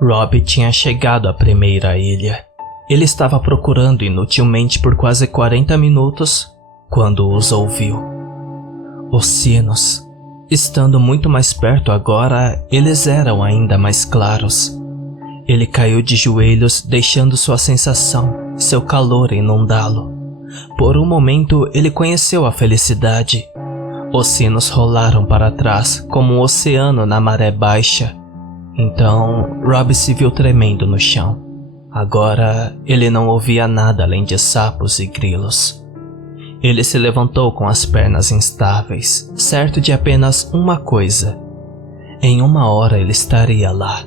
Rob tinha chegado à primeira ilha. Ele estava procurando inutilmente por quase 40 minutos quando os ouviu. Os sinos. Estando muito mais perto agora, eles eram ainda mais claros. Ele caiu de joelhos, deixando sua sensação, seu calor inundá-lo. Por um momento, ele conheceu a felicidade. Os sinos rolaram para trás, como um oceano na maré baixa. Então, Rob se viu tremendo no chão. Agora, ele não ouvia nada além de sapos e grilos. Ele se levantou com as pernas instáveis, certo de apenas uma coisa. Em 1 hora ele estaria lá.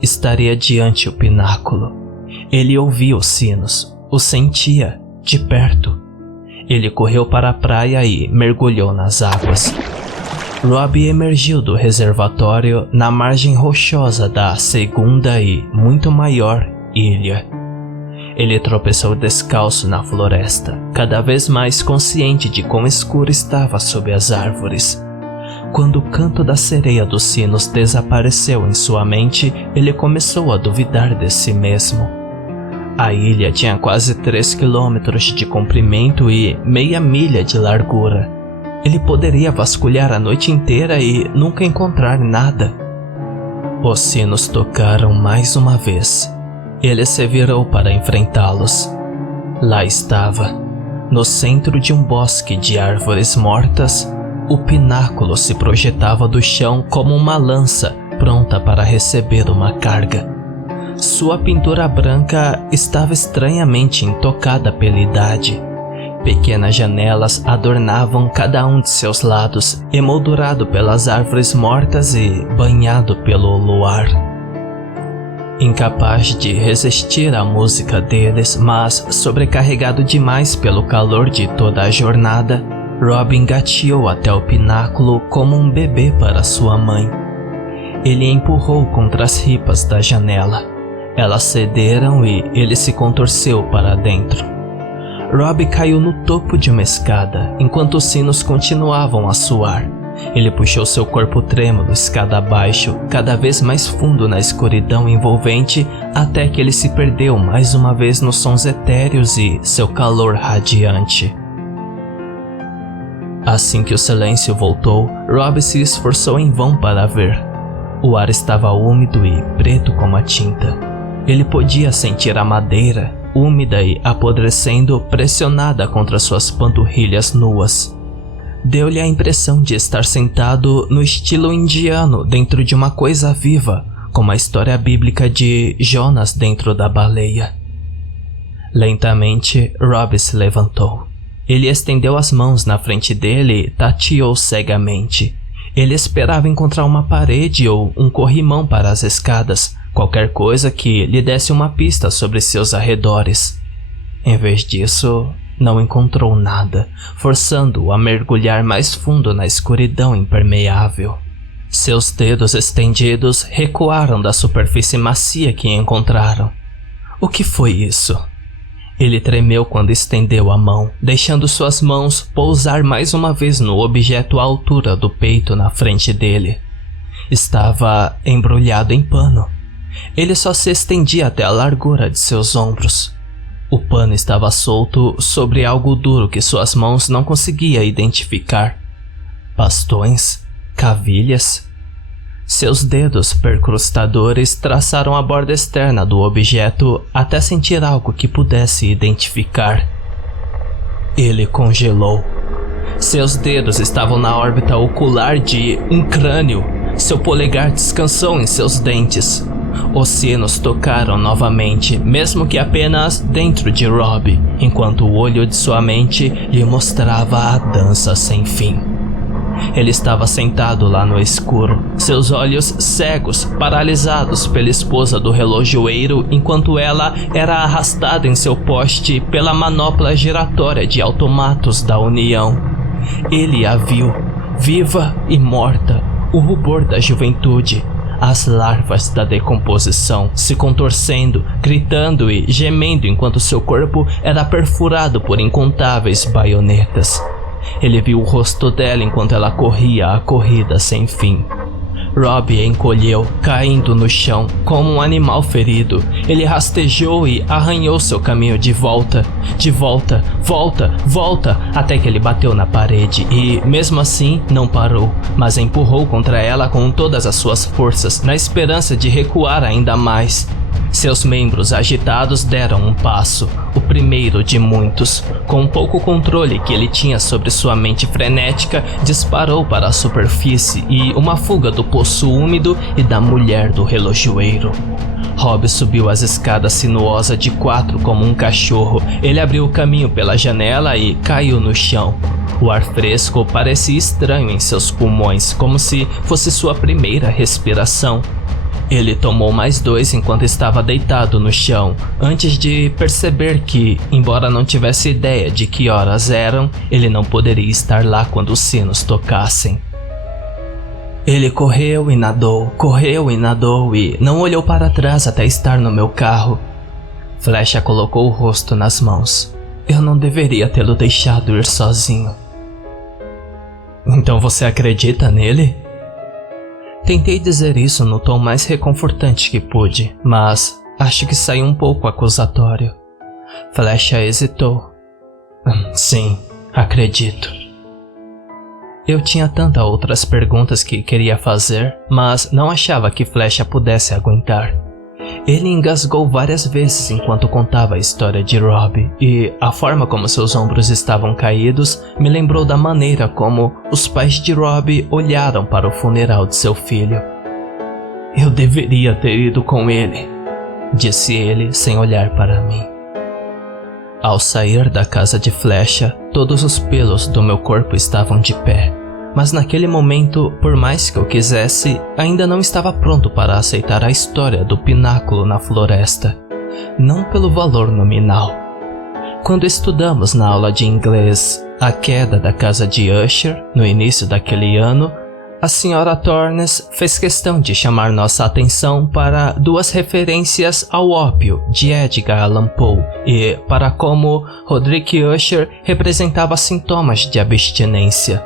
Estaria diante o pináculo. Ele ouvia os sinos, os sentia, de perto. Ele correu para a praia e mergulhou nas águas. Rob emergiu do reservatório na margem rochosa da segunda e muito maior ilha. Ele tropeçou descalço na floresta, cada vez mais consciente de quão escuro estava sob as árvores. Quando o canto da sereia dos sinos desapareceu em sua mente, ele começou a duvidar de si mesmo. A ilha tinha quase 3 quilômetros de comprimento e meia milha de largura. Ele poderia vasculhar a noite inteira e nunca encontrar nada. Os sinos tocaram mais uma vez. Ele se virou para enfrentá-los. Lá estava, no centro de um bosque de árvores mortas, o pináculo se projetava do chão como uma lança pronta para receber uma carga. Sua pintura branca estava estranhamente intocada pela idade. Pequenas janelas adornavam cada um de seus lados, emoldurado pelas árvores mortas e banhado pelo luar. Incapaz de resistir à música deles, mas sobrecarregado demais pelo calor de toda a jornada, Rob engateou até o pináculo como um bebê para sua mãe. Ele empurrou contra as ripas da janela. Elas cederam e ele se contorceu para dentro. Rob caiu no topo de uma escada, enquanto os sinos continuavam a soar. Ele puxou seu corpo trêmulo escada abaixo, cada vez mais fundo na escuridão envolvente, até que ele se perdeu mais uma vez nos sons etéreos e seu calor radiante. Assim que o silêncio voltou, Rob se esforçou em vão para ver. O ar estava úmido e preto como a tinta. Ele podia sentir a madeira, úmida e apodrecendo, pressionada contra suas panturrilhas nuas. Deu-lhe a impressão de estar sentado no estilo indiano dentro de uma coisa viva, como a história bíblica de Jonas dentro da baleia. Lentamente, Rob se levantou. Ele estendeu as mãos na frente dele e tateou cegamente. Ele esperava encontrar uma parede ou um corrimão para as escadas, qualquer coisa que lhe desse uma pista sobre seus arredores. Em vez disso, não encontrou nada, forçando-o a mergulhar mais fundo na escuridão impermeável. Seus dedos estendidos recuaram da superfície macia que encontraram. O que foi isso? Ele tremeu quando estendeu a mão, deixando suas mãos pousar mais uma vez no objeto à altura do peito na frente dele. Estava embrulhado em pano. Ele só se estendia até a largura de seus ombros. O pano estava solto sobre algo duro que suas mãos não conseguiam identificar. Bastões? Cavilhas? Seus dedos percrustadores traçaram a borda externa do objeto até sentir algo que pudesse identificar. Ele congelou. Seus dedos estavam na órbita ocular de um crânio. Seu polegar descansou em seus dentes. Os sinos tocaram novamente, mesmo que apenas dentro de Rob, enquanto o olho de sua mente lhe mostrava a dança sem fim. Ele estava sentado lá no escuro, seus olhos cegos, paralisados pela esposa do relojoeiro, enquanto ela era arrastada em seu poste pela manopla giratória de automatos da União. Ele a viu, viva e morta, o rubor da juventude. As larvas da decomposição se contorcendo, gritando e gemendo enquanto seu corpo era perfurado por incontáveis baionetas. Ele viu o rosto dela enquanto ela corria a corrida sem fim. Robbie encolheu, caindo no chão, como um animal ferido. Ele rastejou e arranhou seu caminho de volta, volta, até que ele bateu na parede e, mesmo assim, não parou, mas empurrou contra ela com todas as suas forças, na esperança de recuar ainda mais. Seus membros agitados deram um passo, o primeiro de muitos. Com pouco controle que ele tinha sobre sua mente frenética, disparou para a superfície e uma fuga do poço úmido e da mulher do relojoeiro. Robbie subiu as escadas sinuosas de 4 como um cachorro. Ele abriu o caminho pela janela e caiu no chão. O ar fresco parecia estranho em seus pulmões, como se fosse sua primeira respiração. Ele tomou mais 2 enquanto estava deitado no chão, antes de perceber que, embora não tivesse ideia de que horas eram, ele não poderia estar lá quando os sinos tocassem. Ele correu e nadou e não olhou para trás até estar no meu carro. Flecha colocou o rosto nas mãos. Eu não deveria tê-lo deixado ir sozinho. Então você acredita nele? Tentei dizer isso no tom mais reconfortante que pude, mas acho que saiu um pouco acusatório. Flecha hesitou. Sim, acredito. Eu tinha tantas outras perguntas que queria fazer, mas não achava que Flecha pudesse aguentar. Ele engasgou várias vezes enquanto contava a história de Robbie, e a forma como seus ombros estavam caídos me lembrou da maneira como os pais de Robbie olharam para o funeral de seu filho. Eu deveria ter ido com ele, disse ele sem olhar para mim. Ao sair da casa de Flecha, todos os pelos do meu corpo estavam de pé. Mas naquele momento, por mais que eu quisesse, ainda não estava pronto para aceitar a história do pináculo na floresta. Não pelo valor nominal. Quando estudamos na aula de inglês A Queda da Casa de Usher, no início daquele ano, a Sra. Tornes fez questão de chamar nossa atenção para 2 referências ao ópio de Edgar Allan Poe e para como Roderick Usher representava sintomas de abstinência.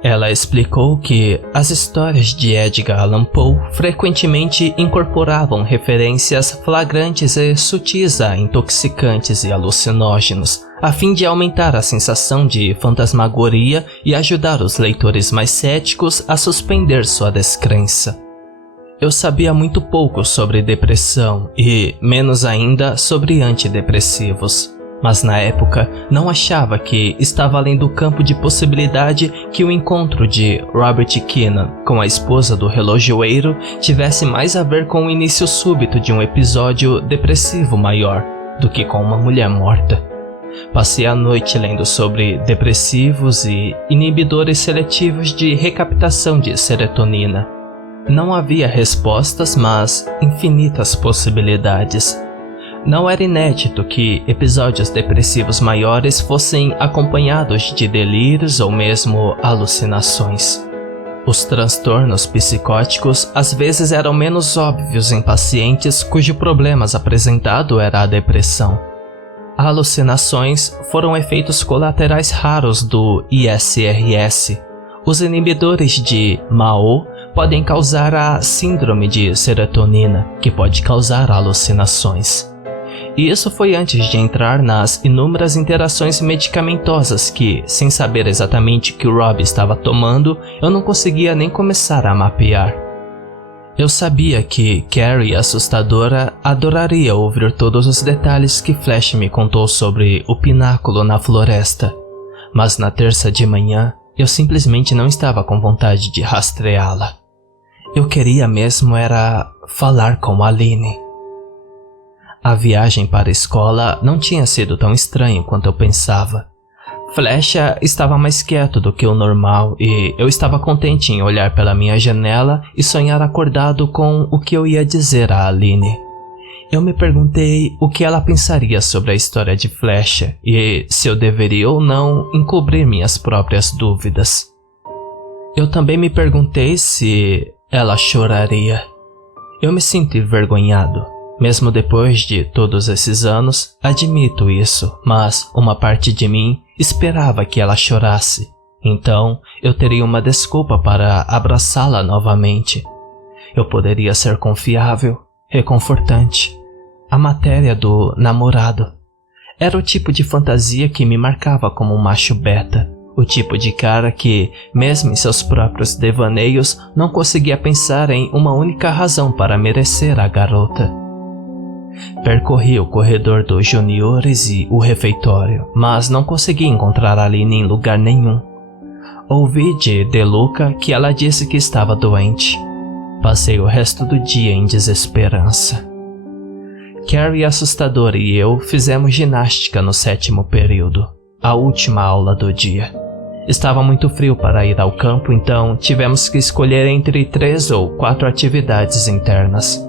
Ela explicou que as histórias de Edgar Allan Poe frequentemente incorporavam referências flagrantes e sutis a intoxicantes e alucinógenos, a fim de aumentar a sensação de fantasmagoria e ajudar os leitores mais céticos a suspender sua descrença. Eu sabia muito pouco sobre depressão e, menos ainda, sobre antidepressivos. Mas na época não achava que estava além do campo de possibilidade que o encontro de Robert Keenan com a esposa do relojoeiro tivesse mais a ver com o início súbito de um episódio depressivo maior do que com uma mulher morta. Passei a noite lendo sobre depressivos e inibidores seletivos de recaptação de serotonina. Não havia respostas, mas infinitas possibilidades. Não era inédito que episódios depressivos maiores fossem acompanhados de delírios ou mesmo alucinações. Os transtornos psicóticos às vezes eram menos óbvios em pacientes cujo problema apresentado era a depressão. Alucinações foram efeitos colaterais raros do ISRS. Os inibidores de MAO podem causar a síndrome de serotonina, que pode causar alucinações. E isso foi antes de entrar nas inúmeras interações medicamentosas que, sem saber exatamente o que o Robbie estava tomando, eu não conseguia nem começar a mapear. Eu sabia que Carrie, assustadora, adoraria ouvir todos os detalhes que Flash me contou sobre o pináculo na floresta, mas na terça de manhã eu simplesmente não estava com vontade de rastreá-la. Eu queria mesmo era falar com Aline. A viagem para a escola não tinha sido tão estranho quanto eu pensava. Flecha estava mais quieto do que o normal e eu estava contente em olhar pela minha janela e sonhar acordado com o que eu ia dizer a Aline. Eu me perguntei o que ela pensaria sobre a história de Flecha e se eu deveria ou não encobrir minhas próprias dúvidas. Eu também me perguntei se ela choraria. Eu me sinto envergonhado. Mesmo depois de todos esses anos, admito isso, mas uma parte de mim esperava que ela chorasse. Então, eu teria uma desculpa para abraçá-la novamente. eu poderia ser confiável, reconfortante. A matéria do namorado. Era o tipo de fantasia que me marcava como um macho beta. O tipo de cara que, mesmo em seus próprios devaneios, não conseguia pensar em uma única razão para merecer a garota. Percorri o corredor dos juniores e o refeitório, mas não consegui encontrar a Aline em lugar nenhum. Ouvi de DeLuca que ela disse que estava doente. Passei o resto do dia em desesperança. Carrie assustadora e eu fizemos ginástica no 7º período, a última aula do dia. Estava muito frio para ir ao campo, então tivemos que escolher entre 3 ou 4 atividades internas.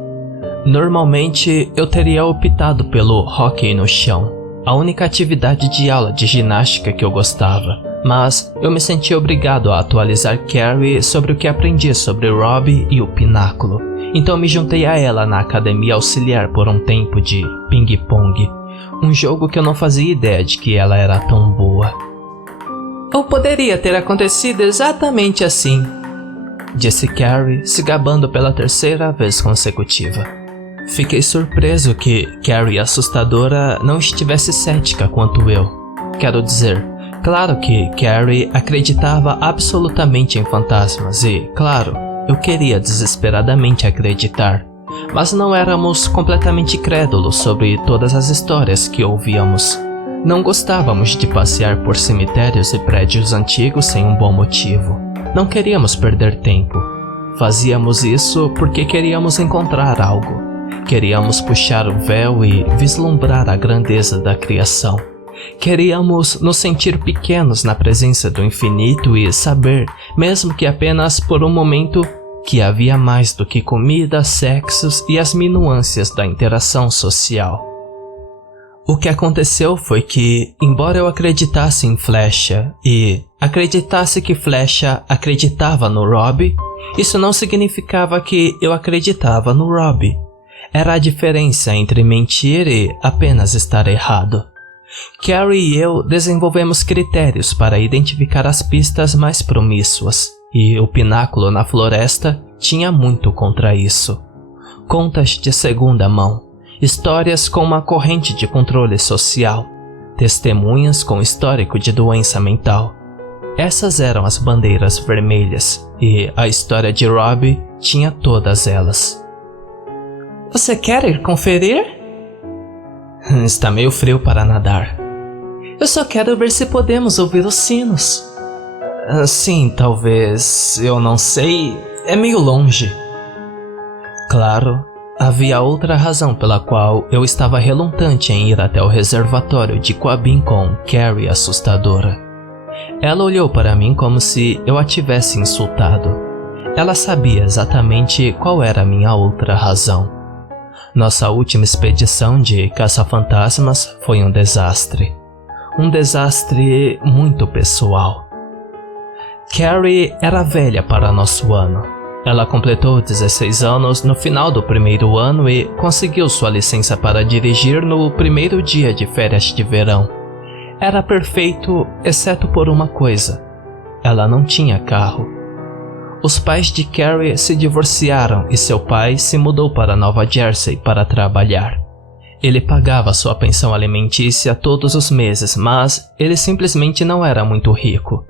Normalmente eu teria optado pelo hóquei no chão, a única atividade de aula de ginástica que eu gostava, mas eu me senti obrigado a atualizar Carrie sobre o que aprendi sobre Robbie e o pináculo. Então me juntei a ela na academia auxiliar por um tempo de ping-pong, um jogo que eu não fazia ideia de que ela era tão boa. Ou poderia ter acontecido exatamente assim, disse Carrie, se gabando pela 3ª vez consecutiva. Fiquei surpreso que Carrie assustadora não estivesse cética quanto eu. Quero dizer, claro que Carrie acreditava absolutamente em fantasmas e, claro, eu queria desesperadamente acreditar, mas não éramos completamente crédulos sobre todas as histórias que ouvíamos. Não gostávamos de passear por cemitérios e prédios antigos sem um bom motivo. Não queríamos perder tempo. Fazíamos isso porque queríamos encontrar algo. Queríamos puxar o véu e vislumbrar a grandeza da criação. Queríamos nos sentir pequenos na presença do infinito e saber, mesmo que apenas por um momento, que havia mais do que comida, sexos e as minúcias da interação social. O que aconteceu foi que, embora eu acreditasse em Flecha e acreditasse que Flecha acreditava no Robbie, isso não significava que eu acreditava no Robbie. Era a diferença entre mentir e apenas estar errado. Carrie e eu desenvolvemos critérios para identificar as pistas mais promíssuas, e o pináculo na floresta tinha muito contra isso. Contas de segunda mão. Histórias com uma corrente de controle social, testemunhas com histórico de doença mental. Essas eram as bandeiras vermelhas, e a história de Robbie tinha todas elas. Você quer ir conferir? Está meio frio para nadar. Eu só quero ver se podemos ouvir os sinos. Sim, talvez, eu não sei, é meio longe. Claro. Havia outra razão pela qual eu estava relutante em ir até o reservatório de Quabin com Carrie assustadora. Ela olhou para mim como se eu a tivesse insultado. Ela sabia exatamente qual era a minha outra razão. Nossa última expedição de caça-fantasmas foi um desastre. Um desastre muito pessoal. Carrie era velha para nosso ano. Ela completou 16 anos no final do 1º ano e conseguiu sua licença para dirigir no primeiro dia de férias de verão. Era perfeito, exceto por uma coisa. Ela não tinha carro. Os pais de Carrie se divorciaram e seu pai se mudou para Nova Jersey para trabalhar. Ele pagava sua pensão alimentícia todos os meses, mas ele simplesmente não era muito rico.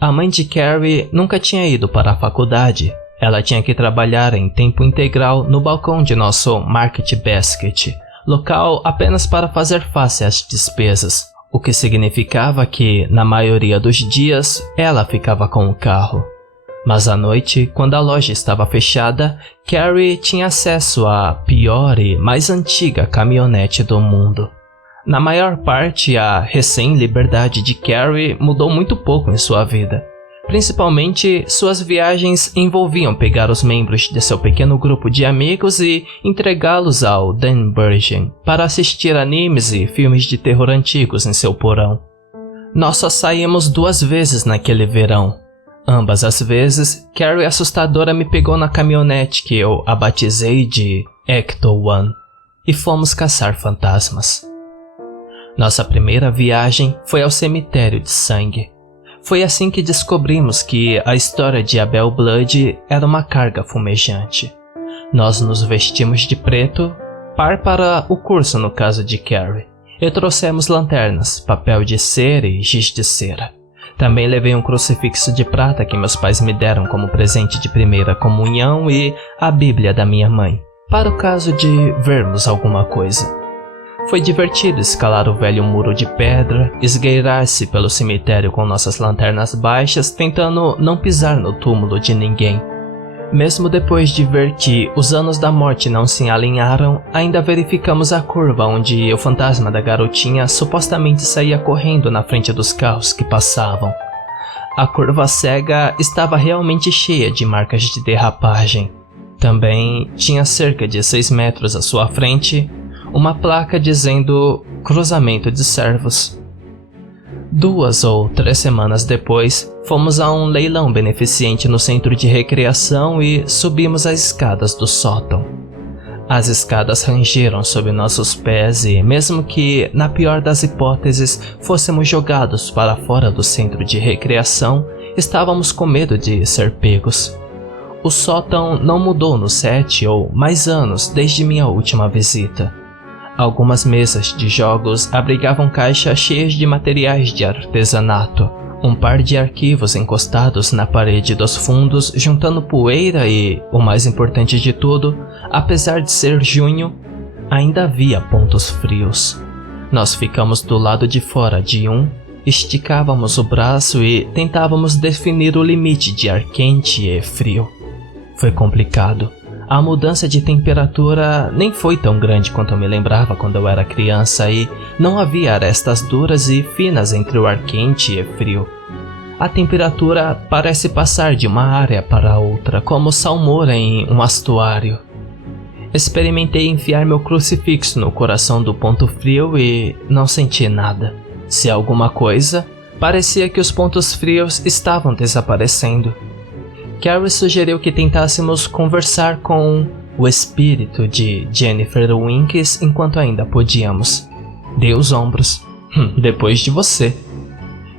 A mãe de Carrie nunca tinha ido para a faculdade. Ela tinha que trabalhar em tempo integral no balcão de nosso Market Basket, local apenas para fazer face às despesas, o que significava que, na maioria dos dias, ela ficava com o carro. Mas à noite, quando a loja estava fechada, Carrie tinha acesso à pior e mais antiga caminhonete do mundo. Na maior parte, a recém-liberdade de Carrie mudou muito pouco em sua vida. Principalmente, suas viagens envolviam pegar os membros de seu pequeno grupo de amigos e entregá-los ao Dan Burgen para assistir animes e filmes de terror antigos em seu porão. Nós só saímos 2 vezes naquele verão. Ambas as vezes, Carrie assustadora me pegou na caminhonete que eu a batizei de Ecto-One e fomos caçar fantasmas. Nossa primeira viagem foi ao cemitério de sangue. Foi assim que descobrimos que a história de Abel Blood era uma carga fumejante. Nós nos vestimos de preto, par para o curso no caso de Carrie, e trouxemos lanternas, papel de cera e giz de cera. Também levei um crucifixo de prata que meus pais me deram como presente de primeira comunhão e a Bíblia da minha mãe, para o caso de vermos alguma coisa. Foi divertido escalar o velho muro de pedra, esgueirar-se pelo cemitério com nossas lanternas baixas, tentando não pisar no túmulo de ninguém. Mesmo depois de ver que os anos da morte não se alinharam, ainda verificamos a curva onde o fantasma da garotinha supostamente saía correndo na frente dos carros que passavam. A curva cega estava realmente cheia de marcas de derrapagem. Também tinha cerca de 6 metros à sua frente uma placa dizendo cruzamento de servos. 2 ou 3 semanas depois, fomos a um leilão beneficente no centro de recreação e subimos as escadas do sótão. As escadas rangeram sob nossos pés e, mesmo que, na pior das hipóteses, fôssemos jogados para fora do centro de recreação, estávamos com medo de ser pegos. O sótão não mudou nos 7 ou mais anos desde minha última visita. Algumas mesas de jogos abrigavam caixas cheias de materiais de artesanato, um par de arquivos encostados na parede dos fundos juntando poeira e, o mais importante de tudo, apesar de ser junho, ainda havia pontos frios. Nós ficamos do lado de fora de um, esticávamos o braço e tentávamos definir o limite de ar quente e frio. Foi complicado. A mudança de temperatura nem foi tão grande quanto eu me lembrava quando eu era criança e não havia arestas duras e finas entre o ar quente e frio. A temperatura parece passar de uma área para outra, como salmoura em um astuário. Experimentei enfiar meu crucifixo no coração do ponto frio e não senti nada. Se alguma coisa, parecia que os pontos frios estavam desaparecendo. Carrie sugeriu que tentássemos conversar com o espírito de Jennifer Winks enquanto ainda podíamos. Dei os ombros. Depois de você.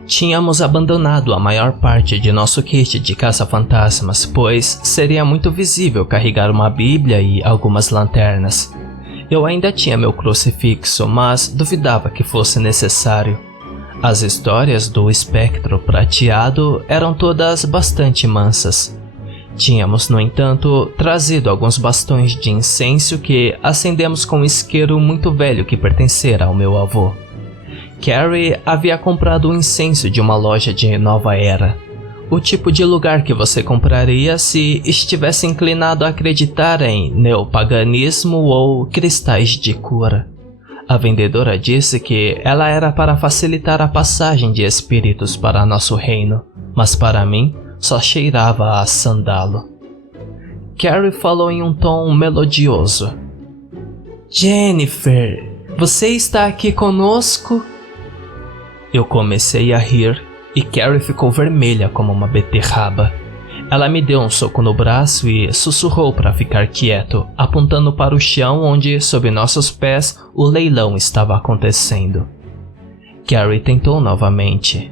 Tínhamos abandonado a maior parte de nosso kit de caça-fantasmas, pois seria muito visível carregar uma bíblia e algumas lanternas. Eu ainda tinha meu crucifixo, mas duvidava que fosse necessário. As histórias do espectro prateado eram todas bastante mansas. Tínhamos, no entanto, trazido alguns bastões de incenso que acendemos com um isqueiro muito velho que pertencera ao meu avô. Carrie havia comprado um incenso de uma loja de Nova Era. O tipo de lugar que você compraria se estivesse inclinado a acreditar em neopaganismo ou cristais de cura. A vendedora disse que ela era para facilitar a passagem de espíritos para nosso reino, mas para mim só cheirava a sandalo. Carrie falou em um tom melodioso. Jennifer, você está aqui conosco? Eu comecei a rir e Carrie ficou vermelha como uma beterraba. Ela me deu um soco no braço e sussurrou para ficar quieto, apontando para o chão onde, sob nossos pés, o leilão estava acontecendo. Carrie tentou novamente.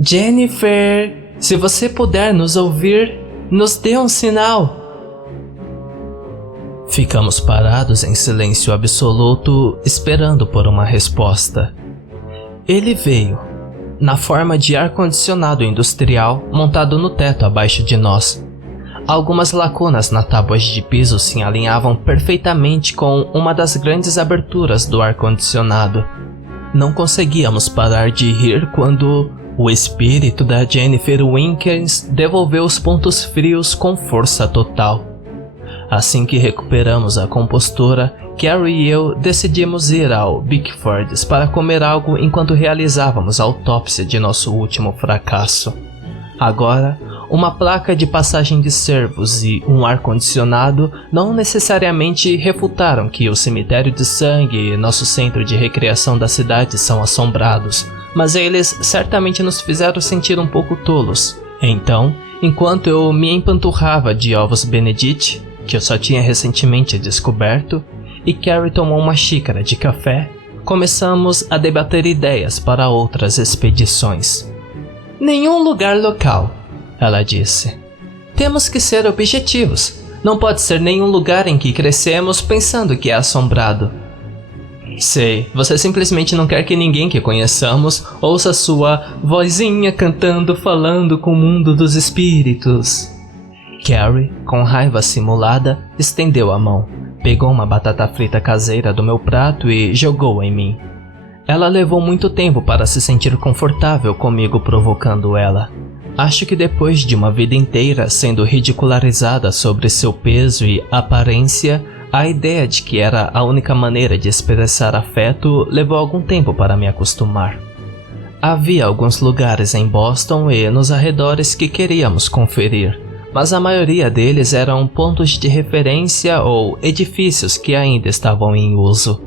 Jennifer, se você puder nos ouvir, nos dê um sinal. Ficamos parados em silêncio absoluto, esperando por uma resposta. Ele veio, na forma de ar-condicionado industrial montado no teto abaixo de nós. Algumas lacunas na tábua de piso se alinhavam perfeitamente com uma das grandes aberturas do ar-condicionado. Não conseguíamos parar de rir quando o espírito da Jennifer Winkers devolveu os pontos frios com força total. Assim que recuperamos a compostura, Carrie e eu decidimos ir ao Bickford's para comer algo enquanto realizávamos a autópsia de nosso último fracasso. Agora, uma placa de passagem de servos e um ar-condicionado não necessariamente refutaram que o cemitério de sangue e nosso centro de recreação da cidade são assombrados, mas eles certamente nos fizeram sentir um pouco tolos. Então, enquanto eu me empanturrava de ovos Benedict, que eu só tinha recentemente descoberto, e Carrie tomou uma xícara de café, começamos a debater ideias para outras expedições. Nenhum lugar local, ela disse. Temos que ser objetivos. Não pode ser nenhum lugar em que crescemos pensando que é assombrado. Sei, você simplesmente não quer que ninguém que conheçamos ouça sua vozinha cantando falando com o mundo dos espíritos. Carrie, com raiva simulada, estendeu a mão, pegou uma batata frita caseira do meu prato e jogou em mim. Ela levou muito tempo para se sentir confortável comigo provocando ela. Acho que depois de uma vida inteira sendo ridicularizada sobre seu peso e aparência, a ideia de que era a única maneira de expressar afeto levou algum tempo para me acostumar. Havia alguns lugares em Boston e nos arredores que queríamos conferir, mas a maioria deles eram pontos de referência ou edifícios que ainda estavam em uso.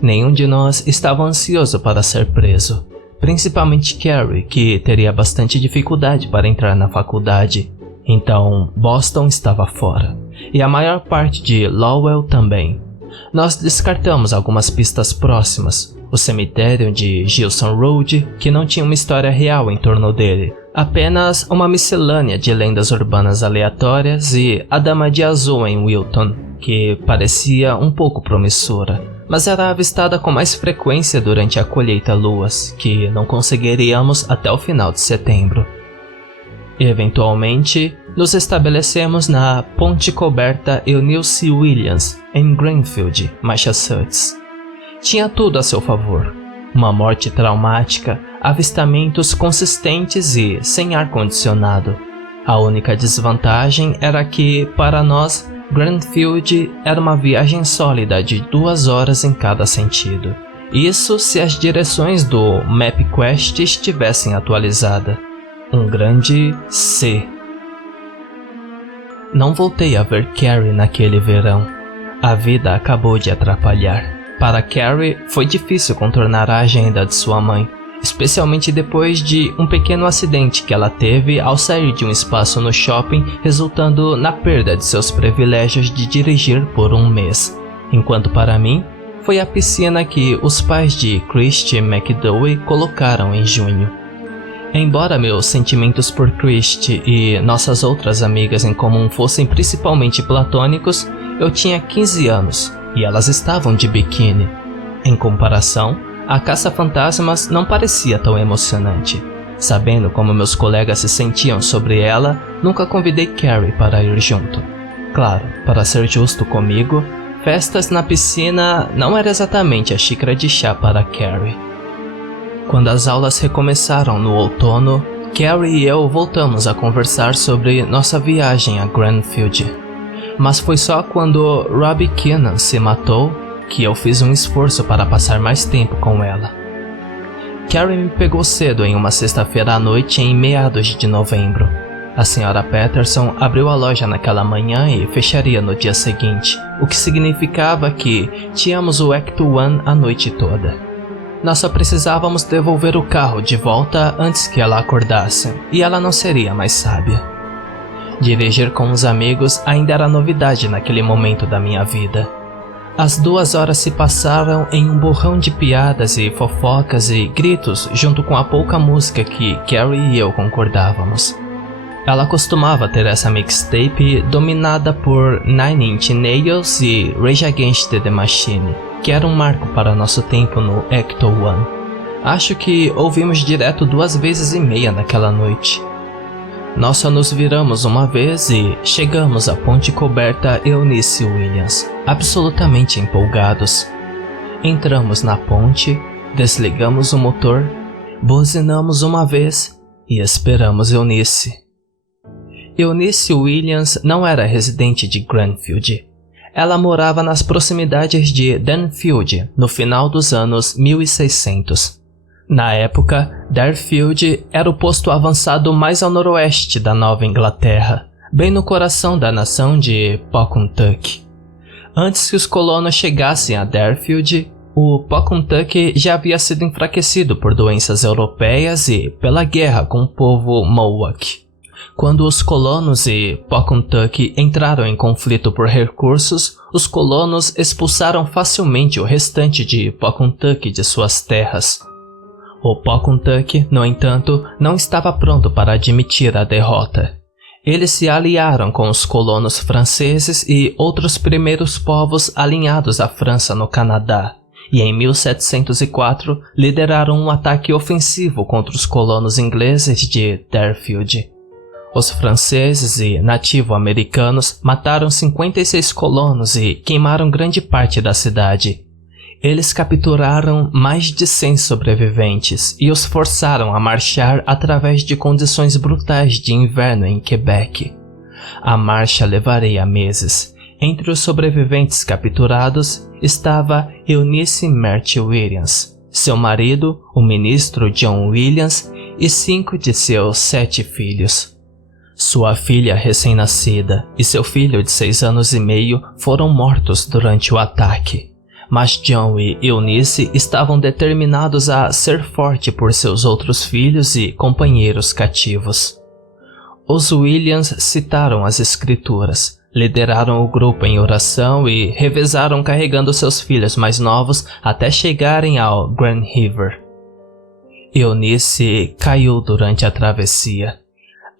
Nenhum de nós estava ansioso para ser preso, principalmente Carrie, que teria bastante dificuldade para entrar na faculdade. Então, Boston estava fora, e a maior parte de Lowell também. Nós descartamos algumas pistas próximas, o cemitério de Gilson Road, que não tinha uma história real em torno dele, apenas uma miscelânea de lendas urbanas aleatórias, e a Dama de Azul em Wilton, que parecia um pouco promissora, mas era avistada com mais frequência durante a colheita luas, que não conseguiríamos até o final de setembro. Eventualmente, nos estabelecemos na Ponte Coberta Eunice Williams, em Greenfield, Massachusetts. Tinha tudo a seu favor: uma morte traumática, avistamentos consistentes e sem ar-condicionado. A única desvantagem era que, para nós, Greenfield era uma viagem sólida de 2 horas em cada sentido. Isso se as direções do MapQuest estivessem atualizadas. Um grande C. Não voltei a ver Carrie naquele verão. A vida acabou de atrapalhar. Para Carrie, foi difícil contornar a agenda de sua mãe, especialmente depois de um pequeno acidente que ela teve ao sair de um espaço no shopping, resultando na perda de seus privilégios de dirigir por 1 mês. Enquanto para mim, foi a piscina que os pais de Christy McDowell colocaram em junho. Embora meus sentimentos por Christy e nossas outras amigas em comum fossem principalmente platônicos, eu tinha 15 anos e elas estavam de biquíni. Em comparação, a caça-fantasmas não parecia tão emocionante. Sabendo como meus colegas se sentiam sobre ela, nunca convidei Carrie para ir junto. Claro, para ser justo comigo, festas na piscina não era exatamente a xícara de chá para Carrie. Quando as aulas recomeçaram no outono, Carrie e eu voltamos a conversar sobre nossa viagem a Greenfield. Mas foi só quando Robbie Keenan se matou que eu fiz um esforço para passar mais tempo com ela. Carrie me pegou cedo em uma sexta-feira à noite em meados de novembro. A Sra. Patterson abriu a loja naquela manhã e fecharia no dia seguinte, o que significava que tínhamos o Act One a noite toda. Nós só precisávamos devolver o carro de volta antes que ela acordasse, e ela não seria mais sábia. Dirigir com os amigos ainda era novidade naquele momento da minha vida. As 2 horas se passaram em um borrão de piadas e fofocas e gritos junto com a pouca música que Carrie e eu concordávamos. Ela costumava ter essa mixtape dominada por Nine Inch Nails e Rage Against the Machine, que era um marco para nosso tempo no Act One. Acho que ouvimos direto 2,5 vezes naquela noite. Nós só nos viramos uma vez e chegamos à Ponte Coberta Eunice Williams, absolutamente empolgados. Entramos na ponte, desligamos o motor, buzinamos uma vez e esperamos Eunice. Eunice Williams não era residente de Greenfield. Ela morava nas proximidades de Danfield, no final dos anos 1600. Na época, Darfield era o posto avançado mais ao noroeste da Nova Inglaterra, bem no coração da nação de Pocumtuck. Antes que os colonos chegassem a Darfield, o Pocumtuck já havia sido enfraquecido por doenças europeias e pela guerra com o povo Mohawk. Quando os colonos e Pocumtuck entraram em conflito por recursos, os colonos expulsaram facilmente o restante de Pocumtuck de suas terras. O Pocumtuck, no entanto, não estava pronto para admitir a derrota. Eles se aliaram com os colonos franceses e outros primeiros povos alinhados à França no Canadá, e em 1704 lideraram um ataque ofensivo contra os colonos ingleses de Deerfield. Os franceses e nativo-americanos mataram 56 colonos e queimaram grande parte da cidade. Eles capturaram mais de 100 sobreviventes e os forçaram a marchar através de condições brutais de inverno em Quebec. A marcha levaria meses. Entre os sobreviventes capturados estava Eunice Mert Williams, seu marido, o ministro John Williams, e 5 de seus 7 filhos. Sua filha recém-nascida e seu filho de 6 anos e meio foram mortos durante o ataque. Mas John e Eunice estavam determinados a ser forte por seus outros filhos e companheiros cativos. Os Williams citaram as escrituras, lideraram o grupo em oração e revezaram carregando seus filhos mais novos até chegarem ao Grand River. Eunice caiu durante a travessia.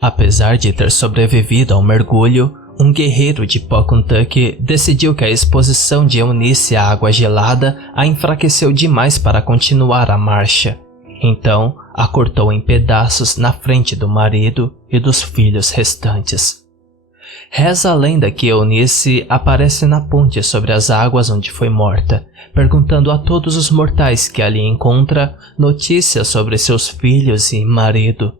Apesar de ter sobrevivido ao mergulho, um guerreiro de Pawcatuck decidiu que a exposição de Eunice à água gelada a enfraqueceu demais para continuar a marcha. Então, a cortou em pedaços na frente do marido e dos filhos restantes. Reza a lenda que Eunice aparece na ponte sobre as águas onde foi morta, perguntando a todos os mortais que ali encontra notícias sobre seus filhos e marido.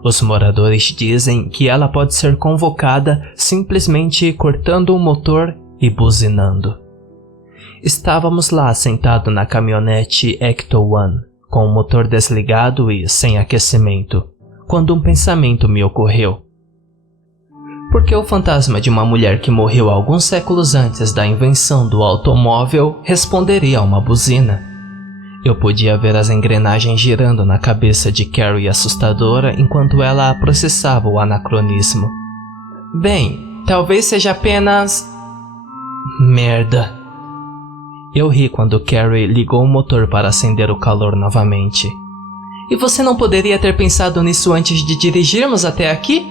Os moradores dizem que ela pode ser convocada simplesmente cortando o motor e buzinando. Estávamos lá sentado na caminhonete Ecto One, com o motor desligado e sem aquecimento, quando um pensamento me ocorreu. Por que o fantasma de uma mulher que morreu alguns séculos antes da invenção do automóvel responderia a uma buzina? Eu podia ver as engrenagens girando na cabeça de Carrie assustadora enquanto ela processava o anacronismo. Bem, talvez seja apenas... merda. Eu ri quando Carrie ligou o motor para acender o calor novamente. E você não poderia ter pensado nisso antes de dirigirmos até aqui?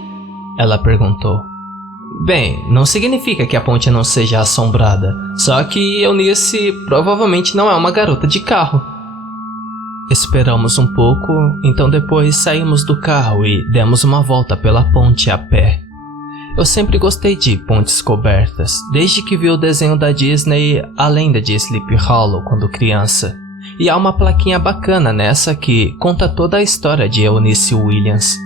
Ela perguntou. Bem, não significa que a ponte não seja assombrada, só que Eunice provavelmente não é uma garota de carro. Esperamos um pouco, então depois saímos do carro e demos uma volta pela ponte a pé. Eu sempre gostei de pontes cobertas, desde que vi o desenho da Disney A Lenda de Sleepy Hollow quando criança. E há uma plaquinha bacana nessa que conta toda a história de Eunice Williams.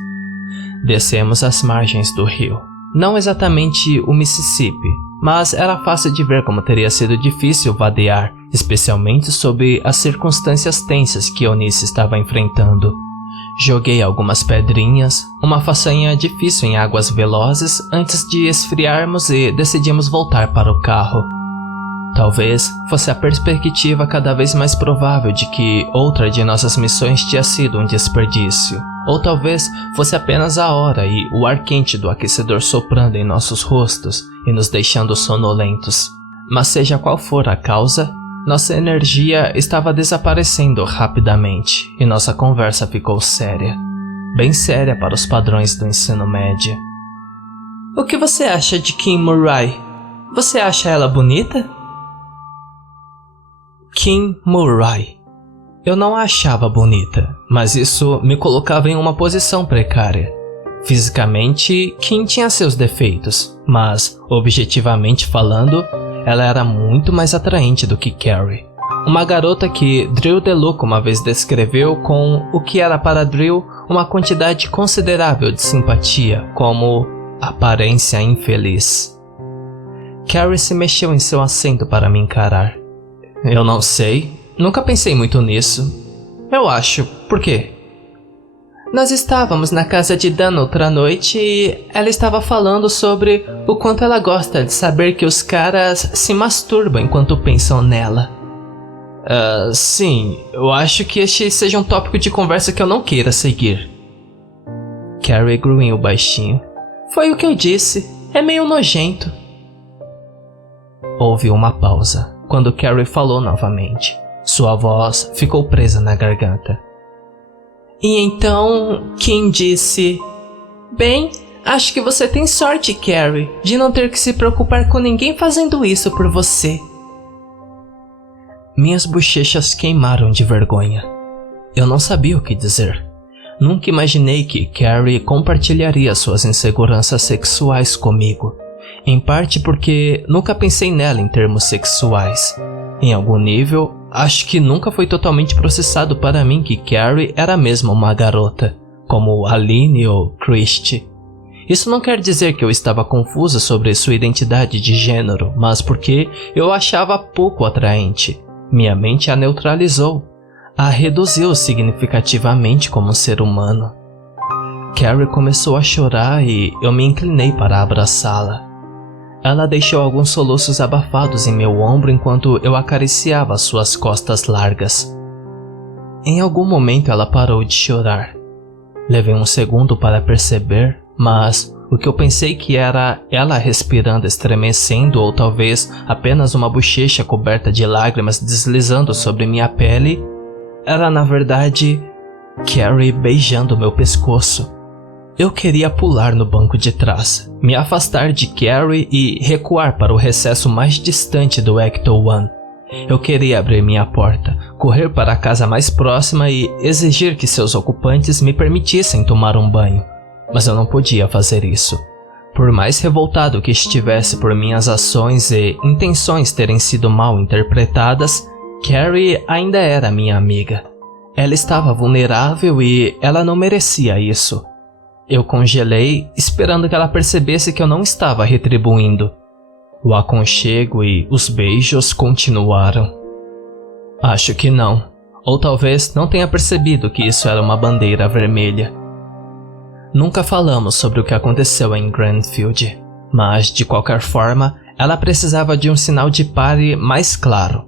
Descemos as margens do rio. Não exatamente o Mississippi, mas era fácil de ver como teria sido difícil vadear, especialmente sob as circunstâncias tensas que Eunice estava enfrentando. Joguei algumas pedrinhas, uma façanha difícil em águas velozes, antes de esfriarmos e decidimos voltar para o carro. Talvez fosse a perspectiva cada vez mais provável de que outra de nossas missões tinha sido um desperdício. Ou talvez fosse apenas a hora e o ar quente do aquecedor soprando em nossos rostos e nos deixando sonolentos. Mas seja qual for a causa, nossa energia estava desaparecendo rapidamente e nossa conversa ficou séria. Bem séria para os padrões do ensino médio. O que você acha de Kim Murray? Você acha ela bonita? Kim Murray. Eu não a achava bonita, mas isso me colocava em uma posição precária. Fisicamente, Kim tinha seus defeitos, mas, objetivamente falando, ela era muito mais atraente do que Carrie. Uma garota que Drew DeLuca uma vez descreveu com o que era para Drew uma quantidade considerável de simpatia, como aparência infeliz. Carrie se mexeu em seu assento para me encarar. Eu não sei. Nunca pensei muito nisso. Eu acho. Por quê? Nós estávamos na casa de Dan outra noite e ela estava falando sobre o quanto ela gosta de saber que os caras se masturbam enquanto pensam nela. Sim, eu acho que este seja um tópico de conversa que eu não queira seguir. Carrie grunhiu baixinho. Foi o que eu disse. É meio nojento. Houve uma pausa, quando Carrie falou novamente. Sua voz ficou presa na garganta. E então Kim disse: Bem, Acho que você tem sorte, Carrie, de não ter que se preocupar com ninguém fazendo isso por você. Minhas bochechas queimaram de vergonha. Eu não sabia o que dizer. Nunca imaginei que Carrie compartilharia suas inseguranças sexuais comigo. Em parte porque nunca pensei nela em termos sexuais. Em algum nível, acho que nunca foi totalmente processado para mim que Carrie era mesmo uma garota, como Aline ou Christy. Isso não quer dizer que eu estava confusa sobre sua identidade de gênero, mas porque eu a achava pouco atraente. Minha mente a neutralizou, a reduziu significativamente como ser humano. Carrie começou a chorar e eu me inclinei para abraçá-la. Ela deixou alguns soluços abafados em meu ombro enquanto eu acariciava suas costas largas. Em algum momento ela parou de chorar. Levei um segundo para perceber, mas o que eu pensei que era ela respirando estremecendo ou talvez apenas uma bochecha coberta de lágrimas deslizando sobre minha pele, era na verdade Carrie beijando meu pescoço. Eu queria pular no banco de trás, me afastar de Carrie e recuar para o recesso mais distante do Ecto One. Eu queria abrir minha porta, correr para a casa mais próxima e exigir que seus ocupantes me permitissem tomar um banho. Mas eu não podia fazer isso. Por mais revoltado que estivesse por minhas ações e intenções terem sido mal interpretadas, Carrie ainda era minha amiga. Ela estava vulnerável e ela não merecia isso. Eu congelei, esperando que ela percebesse que eu não estava retribuindo. O aconchego e os beijos continuaram. Acho que não. Ou talvez não tenha percebido que isso era uma bandeira vermelha. Nunca falamos sobre o que aconteceu em Grandfield, mas, de qualquer forma, ela precisava de um sinal de pare mais claro.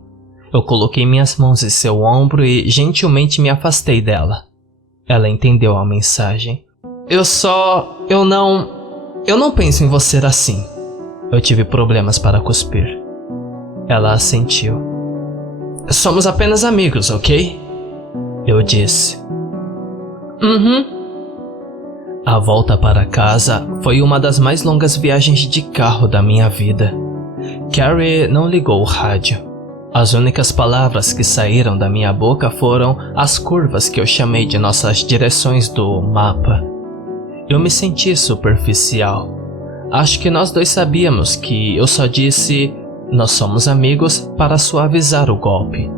Eu coloquei minhas mãos em seu ombro e gentilmente me afastei dela. Ela entendeu a mensagem. Eu não penso em você assim. Eu tive problemas para cuspir. Ela assentiu. Somos apenas amigos, ok? Eu disse. A volta para casa foi uma das mais longas viagens de carro da minha vida. Carrie não ligou o rádio. As únicas palavras que saíram da minha boca foram as curvas que eu chamei de nossas direções do mapa. Eu me senti superficial. Acho que nós dois sabíamos que eu só disse "nós somos amigos" para suavizar o golpe.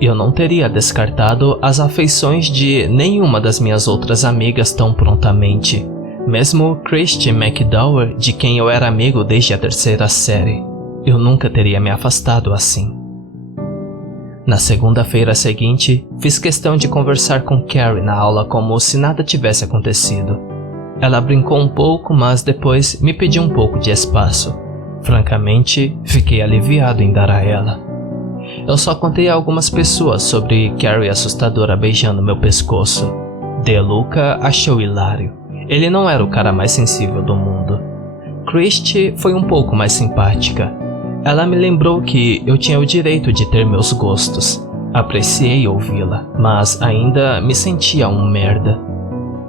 Eu não teria descartado as afeições de nenhuma das minhas outras amigas tão prontamente. Mesmo Christy McDowell, de quem eu era amigo desde a 3ª série. Eu nunca teria me afastado assim. Na segunda-feira seguinte, fiz questão de conversar com Carrie na aula como se nada tivesse acontecido. Ela brincou um pouco, mas depois me pediu um pouco de espaço. Francamente, fiquei aliviado em dar a ela. Eu só contei a algumas pessoas sobre Carrie assustadora beijando meu pescoço. DeLuca achou hilário. Ele não era o cara mais sensível do mundo. Christy foi um pouco mais simpática. Ela me lembrou que eu tinha o direito de ter meus gostos. Apreciei ouvi-la, mas ainda me sentia um merda.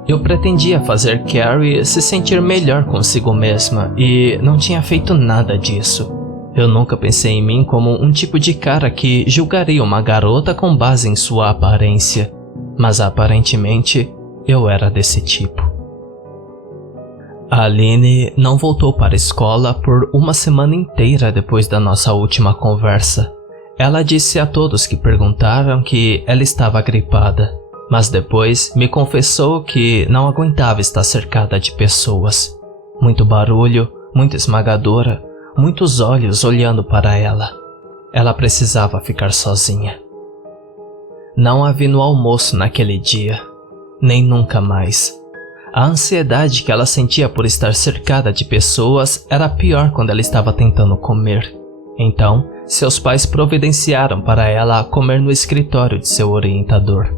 Eu pretendia fazer Carrie se sentir melhor consigo mesma e não tinha feito nada disso. Eu nunca pensei em mim como um tipo de cara que julgaria uma garota com base em sua aparência, mas aparentemente eu era desse tipo. A Aline não voltou para a escola por uma semana inteira depois da nossa última conversa. Ela disse a todos que perguntaram que ela estava gripada, mas depois me confessou que não aguentava estar cercada de pessoas. Muito barulho, muito esmagadora, muitos olhos olhando para ela. Ela precisava ficar sozinha. Não a vi no almoço naquele dia, nem nunca mais. A ansiedade que ela sentia por estar cercada de pessoas era pior quando ela estava tentando comer. Então, seus pais providenciaram para ela comer no escritório de seu orientador.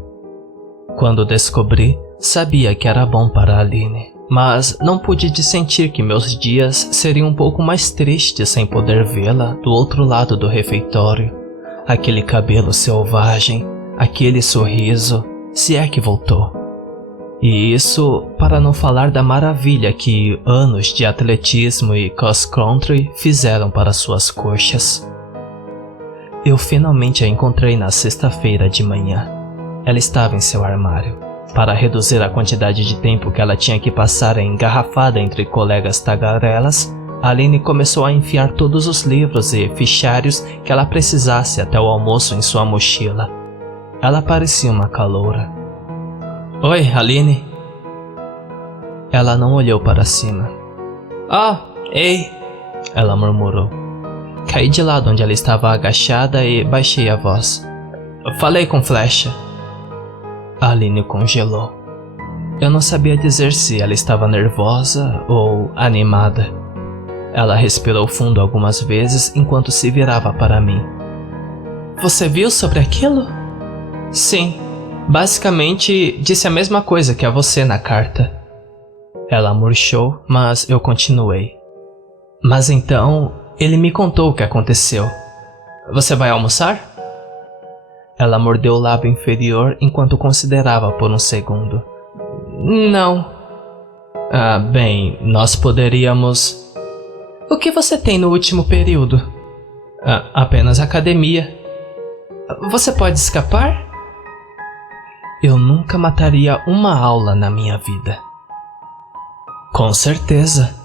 Quando descobri, sabia que era bom para a Aline, mas não pude dissentir que meus dias seriam um pouco mais tristes sem poder vê-la do outro lado do refeitório. Aquele cabelo selvagem, aquele sorriso, se é que voltou. E isso para não falar da maravilha que anos de atletismo e cross-country fizeram para suas coxas. Eu finalmente a encontrei na sexta-feira de manhã. Ela estava em seu armário. Para reduzir a quantidade de tempo que ela tinha que passar engarrafada entre colegas tagarelas, Aline começou a enfiar todos os livros e fichários que ela precisasse até o almoço em sua mochila. Ela parecia uma caloura. Oi, Aline. Ela não olhou para cima. Ei, ela murmurou. Caí de lado onde ela estava agachada e baixei a voz. Falei com Flecha. Aline congelou. Eu não sabia dizer se ela estava nervosa ou animada. Ela respirou fundo algumas vezes enquanto se virava para mim. Você viu sobre aquilo? Sim. Basicamente, disse a mesma coisa que a você na carta. Ela murchou, mas eu continuei. Mas então, ele me contou o que aconteceu. Você vai almoçar? Ela mordeu o lábio inferior enquanto considerava por um segundo. Não. Bem, nós poderíamos... O que você tem no último período? Apenas academia. Você pode escapar? Eu nunca mataria uma aula na minha vida. Com certeza.